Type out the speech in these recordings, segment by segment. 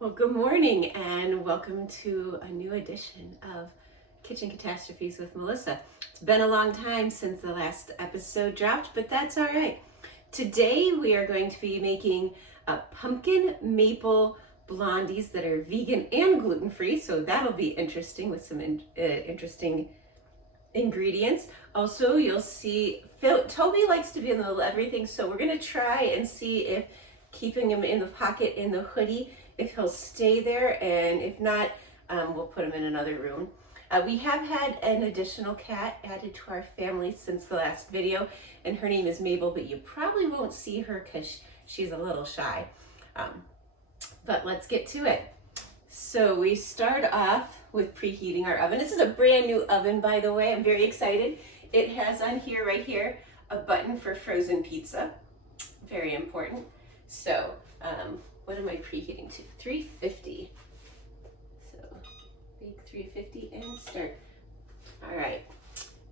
Well, good morning and welcome to a new edition of Kitchen Catastrophes with Melissa. It's been a long time since the last episode dropped, but that's all right. Today we are going to be making pumpkin maple blondies that are vegan and gluten-free, so that'll be interesting with some interesting ingredients. Also, you'll see Toby likes to be in the middle of everything, so we're going to try and see if keeping him in the pocket in the hoodie, if he'll stay there, and if not, we'll put him in another room. We have had an additional cat added to our family since the last video, and her name is Mabel, but you probably won't see her because she's a little shy. But let's get to it. So we start off with preheating our oven. This is a brand new oven, by the way. I'm very excited. It has on here, right here, a button for frozen pizza. Very important. So, what am I preheating to? 350. So, bake 350 and start. All right.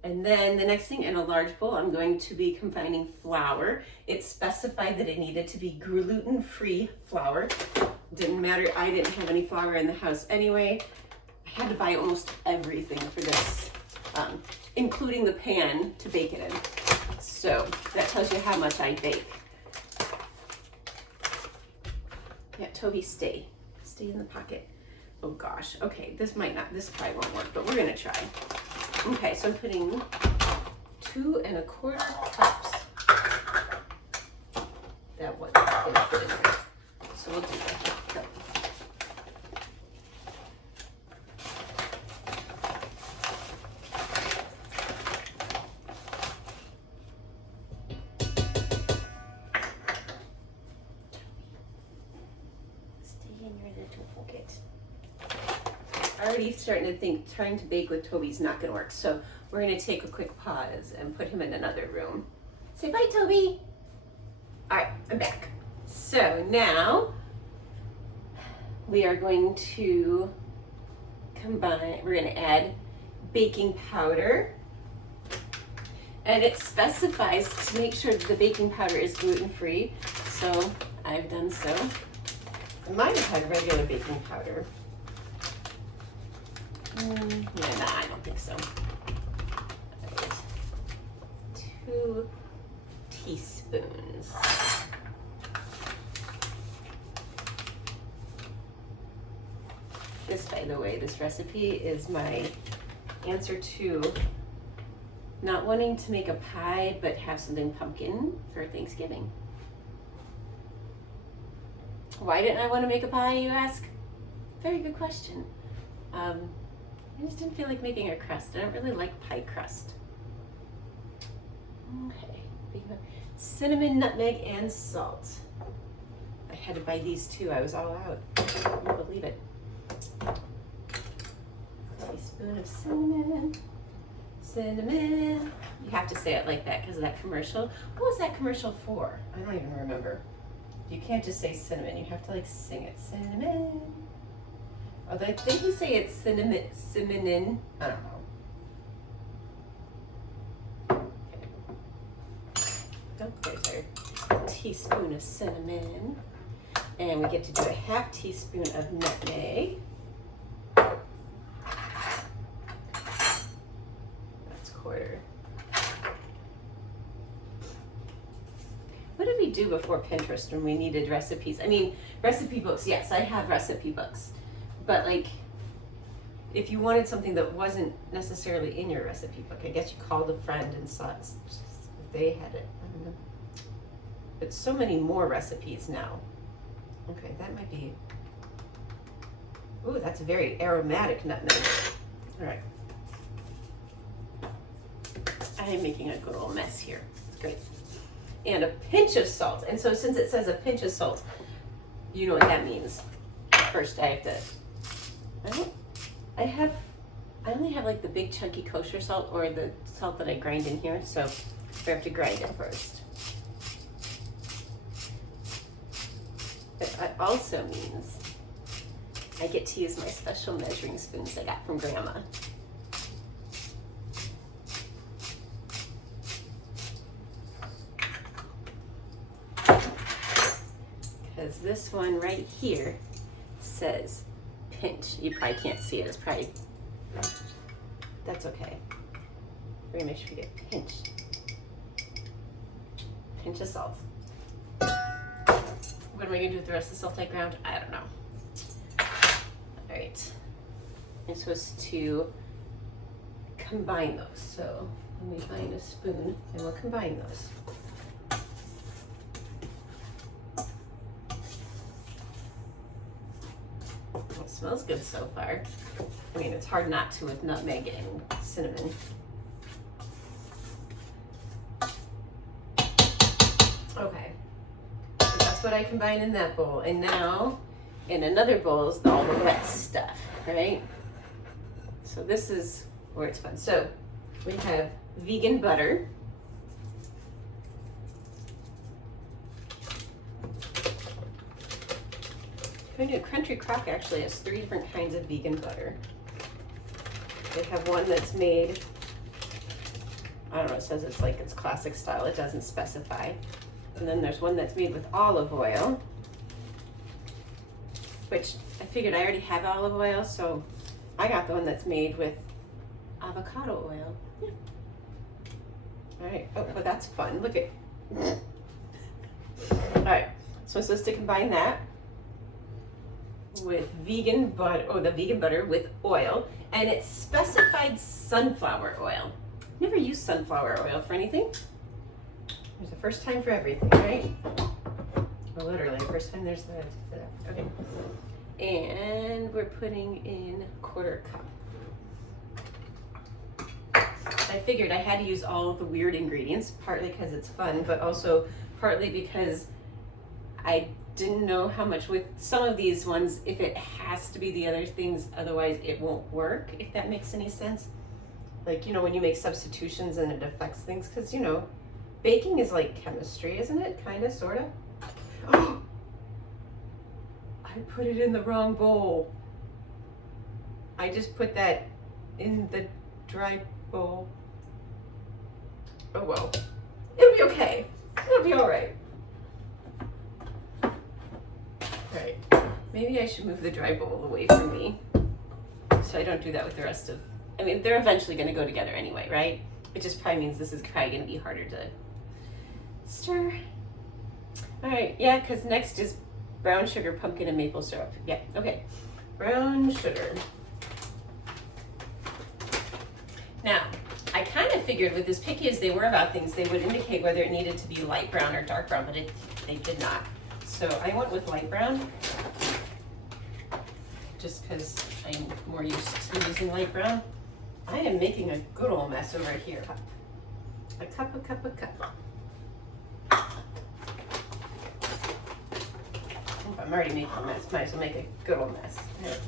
And then the next thing, in a large bowl, I'm going to be combining flour. It specified that it needed to be gluten-free flour. Didn't matter, I didn't have any flour in the house anyway. I had to buy almost everything for this, including the pan to bake it in. So that tells you how much I bake. Yeah, Toby, stay in the pocket. Oh gosh, okay, this probably won't work, but we're gonna try. Okay, so I'm putting 2 1/4 cups. That wasn't gonna fit in there. So we'll do that. Already starting to think trying to bake with Toby's not going to work, so we're going to take a quick pause and put him in another room. Say bye, Toby. All right, I'm back. So now we are going to combine, we're going to add baking powder, and it specifies to make sure that the baking powder is gluten-free, so I've done so. I might have had regular baking powder. Yeah, I don't think so. Right. 2 teaspoons. This, by the way, this recipe is my answer to not wanting to make a pie, but have something pumpkin for Thanksgiving. Why didn't I want to make a pie, you ask? Very good question. I just didn't feel like making a crust. I don't really like pie crust. Okay, cinnamon, nutmeg, and salt. I had to buy these too. I was all out. I can't believe it. A teaspoon of cinnamon. Cinnamon. You have to say it like that because of that commercial. What was that commercial for? I don't even remember. You can't just say cinnamon. You have to like sing it. Cinnamon. Although I think you say it's cinnamon. I don't know. Okay. Oh, there's our teaspoon of cinnamon. And we get to do a 1/2 teaspoon of nutmeg. That's 1/4. What did we do before Pinterest when we needed recipes? I mean, recipe books. Yes, I have recipe books. But like, if you wanted something that wasn't necessarily in your recipe book, I guess you called a friend and saw it, if they had it. I don't know. But so many more recipes now. Okay, that might be. Ooh, that's a very aromatic nutmeg. All right. I am making a good old mess here. It's great. And a pinch of salt. And so since it says a pinch of salt, you know what that means. First, I have to. I only have like the big chunky kosher salt or the salt that I grind in here, so I have to grind it first. But it also means I get to use my special measuring spoons I got from Grandma. Because this one right here says pinch. You probably can't see it. It's probably, that's okay. We're gonna make sure we get pinch. Pinch of salt. What am I gonna do with the rest of the salt I ground? I don't know. All right. I'm supposed to combine those. So let me find a spoon and we'll combine those. It smells good so far. I mean, it's hard not to with nutmeg and cinnamon. Okay, so that's what I combined in that bowl. And now in another bowl is all the wet stuff, right? So this is where it's fun. So we have vegan butter. Country Crock actually has 3 different kinds of vegan butter. They have one that's made, I don't know, it says it's like it's classic style, it doesn't specify. And then there's one that's made with olive oil, which I figured I already have olive oil, so I got the one that's made with avocado oil. Yeah. All right, oh, well that's fun, look at. All right, so I'm supposed to combine that with vegan butter, the vegan butter with oil, and it's specified sunflower oil. Never used sunflower oil for anything. There's a first time for everything, right? Well, literally, first time there's the, okay. And we're putting in a 1/4 cup. I figured I had to use all of the weird ingredients, partly because it's fun, but also partly because I didn't know how much with some of these ones, if it has to be the other things, otherwise it won't work, if that makes any sense. Like, you know, when you make substitutions and it affects things, because, you know, baking is like chemistry, isn't it? Kind of, sort of. Oh, I put it in the wrong bowl. I just put that in the dry bowl. Oh well, it'll be okay. It'll be all right. Right. Maybe I should move the dry bowl away from me so I don't do that with the rest of, I mean, they're eventually going to go together anyway, right? It just probably means this is probably going to be harder to stir. All right, yeah, because next is brown sugar, pumpkin, and maple syrup. Yeah, okay. Brown sugar. Now, I kind of figured with as picky as they were about things, they would indicate whether it needed to be light brown or dark brown, but they did not. So I went with light brown, just because I'm more used to using light brown. I am making a good old mess over here. A cup. I'm already making a mess, might as well make a good old mess. Here.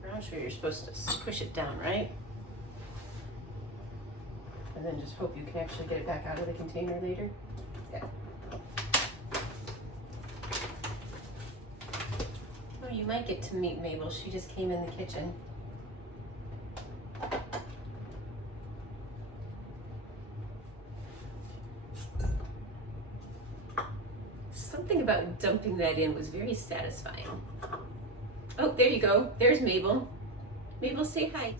Brown sugar, you're supposed to push it down, right? And then just hope you can actually get it back out of the container later. Yeah. Oh, you might get to meet Mabel. She just came in the kitchen. Something about dumping that in was very satisfying. Oh, there you go. There's Mabel. Mabel, say hi.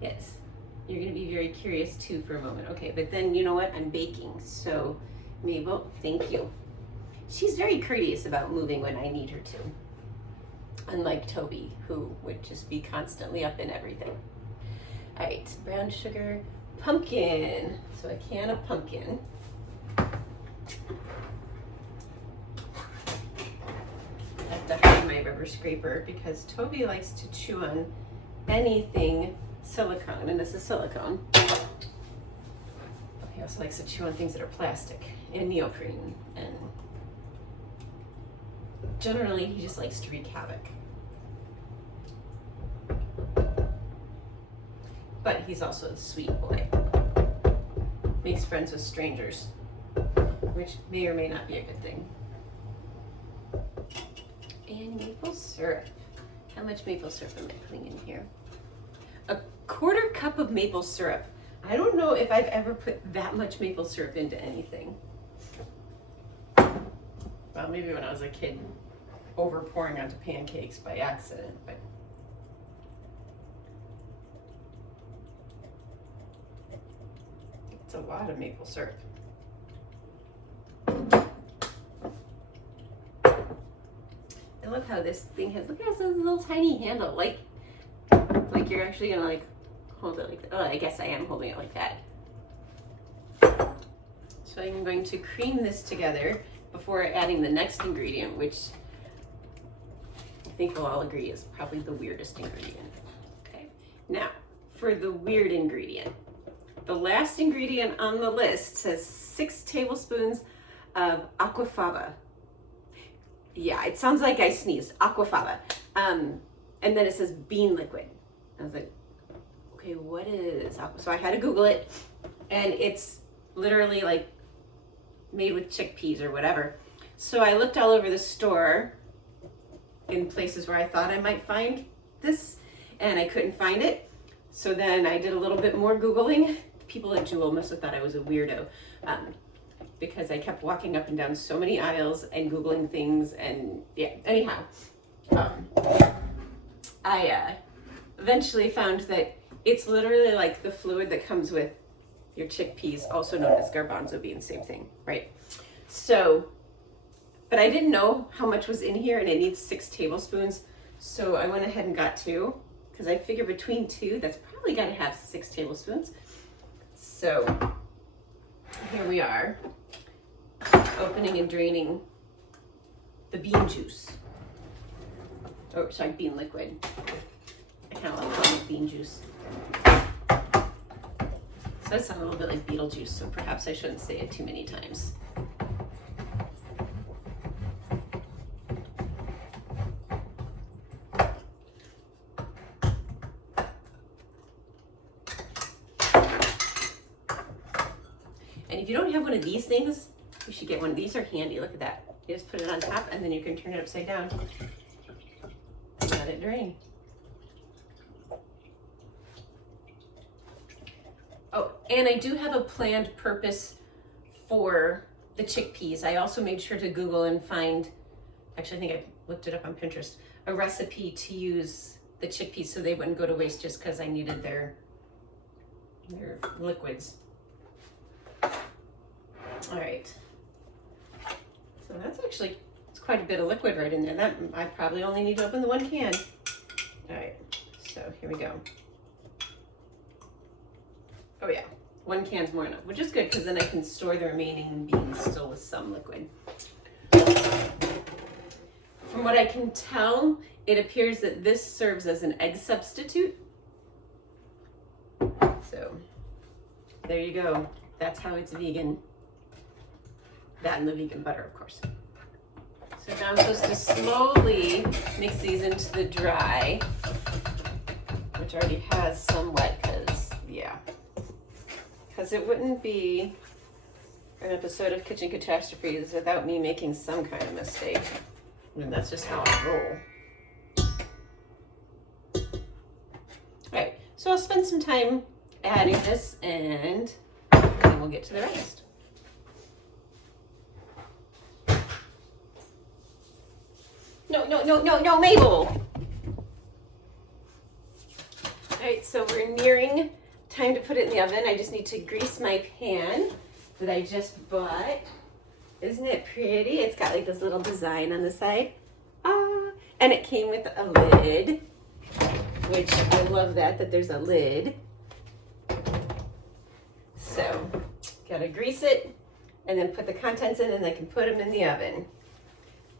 Yes. You're going to be very curious too for a moment. Okay, but then you know what? I'm baking. So, Mabel, thank you. She's very courteous about moving when I need her to. Unlike Toby, who would just be constantly up in everything. All right, brown sugar, pumpkin. So a can of pumpkin. I have to hide my rubber scraper because Toby likes to chew on anything silicone, and this is silicone. He also likes to chew on things that are plastic and neoprene, and generally he just likes to wreak havoc. But he's also a sweet boy. Makes friends with strangers, which may or may not be a good thing. And maple syrup. How much maple syrup am I putting in here? A 1/4 cup of maple syrup. I don't know if I've ever put that much maple syrup into anything. Well, maybe when I was a kid, over pouring onto pancakes by accident, but it's a lot of maple syrup. And look how this thing has, look at this little tiny handle, like you're actually gonna like hold it like that. Oh, I guess I am holding it like that. So I'm going to cream this together before adding the next ingredient, which I think we'll all agree is probably the weirdest ingredient. Okay, now for the weird ingredient. The last ingredient on the list says 6 tablespoons of aquafaba. Yeah, it sounds like I sneezed, aquafaba. And then it says bean liquid. I was like, okay, what is aqua? So I had to Google it, and it's literally like made with chickpeas or whatever. So I looked all over the store in places where I thought I might find this, and I couldn't find it. So then I did a little bit more Googling. People at Jewel must have thought I was a weirdo, because I kept walking up and down so many aisles and Googling things, and yeah, anyhow. I eventually found that it's literally like the fluid that comes with your chickpeas, also known as garbanzo beans, same thing, right? So, but I didn't know how much was in here, and it needs 6 tablespoons. So I went ahead and got 2, because I figure between 2, that's probably got to have 6 tablespoons. So here we are, opening and draining the bean juice. Oh, sorry, bean liquid. I kind of like calling it bean juice. So that sounds a little bit like Beetlejuice, so perhaps I shouldn't say it too many times. And if you don't have one of these things, you should get one. These are handy. Look at that. You just put it on top, and then you can turn it upside down and let it drain. Oh, and I do have a planned purpose for the chickpeas. I also made sure to Google and find, actually I think I looked it up on Pinterest, a recipe to use the chickpeas so they wouldn't go to waste just because I needed their liquids. All right. So that's actually, it's quite a bit of liquid right in there. That I probably only need to open the 1 can. All right, so here we go. Oh yeah, 1 can's more enough, which is good because then I can store the remaining beans still with some liquid. From what I can tell, it appears that this serves as an egg substitute. So there you go. That's how it's vegan. That and the vegan butter, of course. So now I'm supposed to slowly mix these into the dry, which already has some wet, because it wouldn't be an episode of Kitchen Catastrophes without me making some kind of mistake. I mean, that's just how I roll. All right, so I'll spend some time adding this, and then we'll get to the rest. No, Mabel! All right, so we're nearing time to put it in the oven. I just need to grease my pan that I just bought. Isn't it pretty? It's got like this little design on the side. And it came with a lid, which I love that there's a lid. So, gotta grease it and then put the contents in, and I can put them in the oven.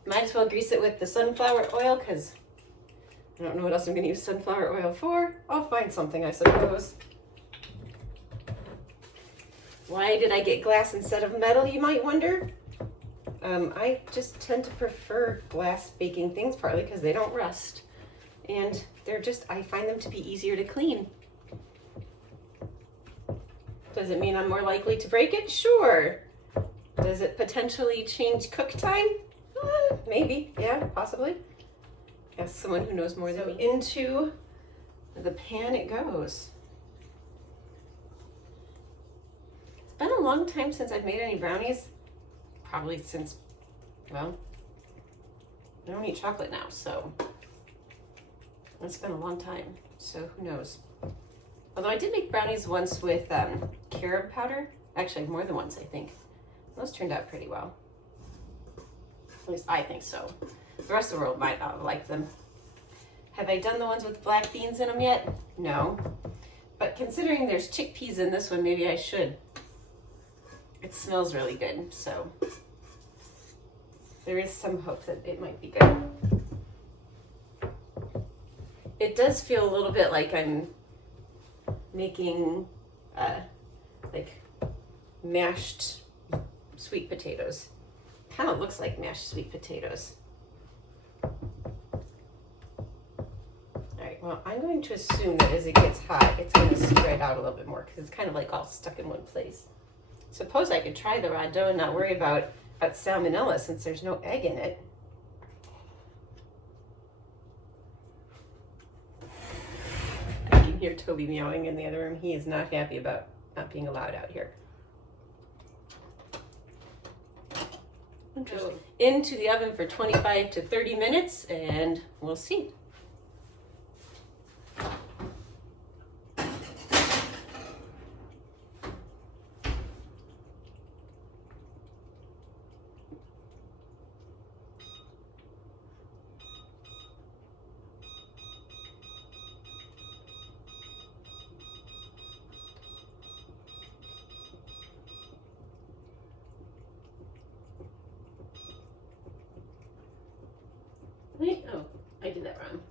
Might as well grease it with the sunflower oil because I don't know what else I'm going to use sunflower oil for. I'll find something, I suppose. Why did I get glass instead of metal, you might wonder? I just tend to prefer glass baking things, partly because they don't rust. And they're just, I find them to be easier to clean. Does it mean I'm more likely to break it? Sure. Does it potentially change cook time? Maybe, yeah, possibly. Ask someone who knows more than me. Into the pan it goes. It's been a long time since I've made any brownies. Probably since, well, I don't eat chocolate now, so it's been a long time, so who knows. Although I did make brownies once with carob powder. Actually, more than once, I think. Those turned out pretty well. At least I think so. The rest of the world might not have liked them. Have I done the ones with black beans in them yet? No. But considering there's chickpeas in this one, maybe I should. It smells really good, so there is some hope that it might be good. It does feel a little bit like I'm making like mashed sweet potatoes. Kind of looks like mashed sweet potatoes. Alright, well, I'm going to assume that as it gets hot, it's going to spread out a little bit more because it's kind of like all stuck in one place. Suppose I could try the raw dough and not worry about salmonella since there's no egg in it. I can hear Toby meowing in the other room. He is not happy about not being allowed out here. Interesting. Into the oven for 25 to 30 minutes and we'll see. Wait, oh, I did that wrong.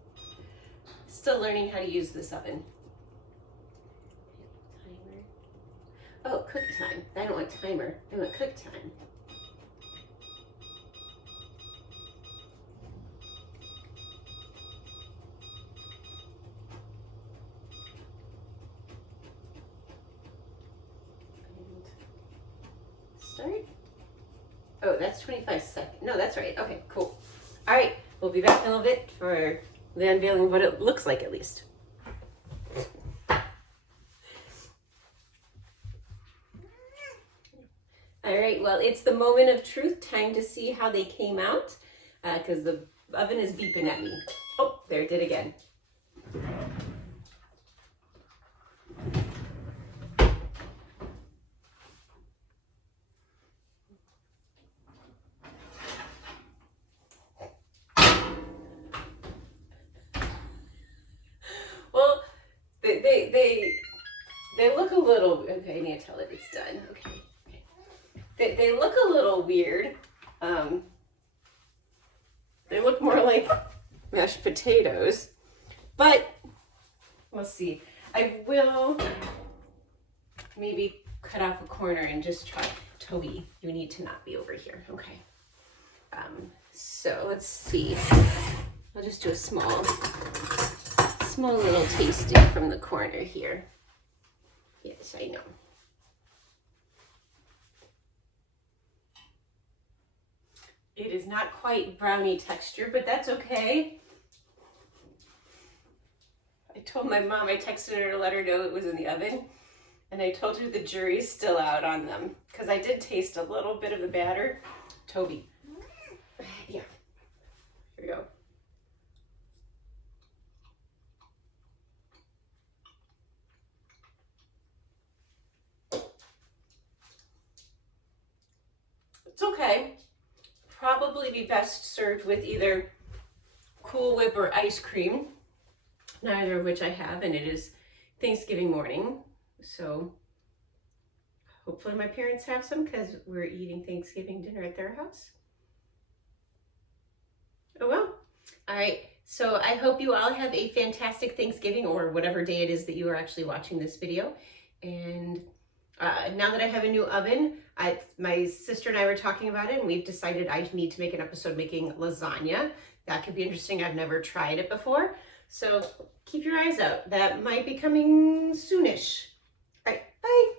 Still learning how to use this oven. Timer. Oh, cook time. I don't want timer. I want cook time. And start. Oh, that's 25 seconds. No, that's right. Okay, cool. All right. We'll be back in a little bit for the unveiling of what it looks like, at least. All right, well, it's the moment of truth. Time to see how they came out, because the oven is beeping at me. Oh, there it did again. Well, they look a little, okay, I need to tell it it's done, okay. They look a little weird. They look more like mashed potatoes, but we'll see. I will maybe cut off a corner and just try. Toby, you need to not be over here, okay. So let's see. I'll just do a small little tasting from the corner here. Yes, I know. It is not quite brownie texture, but that's okay. I told my mom, I texted her to let her know it was in the oven, and I told her the jury's still out on them, because I did taste a little bit of the batter. Toby. Yeah. Here we go. It's okay. Probably be best served with either Cool Whip or ice cream, neither of which I have, and it is Thanksgiving morning, so hopefully my parents have some because we're eating Thanksgiving dinner at their house. Oh well. All right, so I hope you all have a fantastic Thanksgiving or whatever day it is that you are actually watching this video, and now that I have a new oven, my sister and I were talking about it, and we've decided I need to make an episode making lasagna. That could be interesting. I've never tried it before. So keep your eyes out. That might be coming soonish. All right, bye.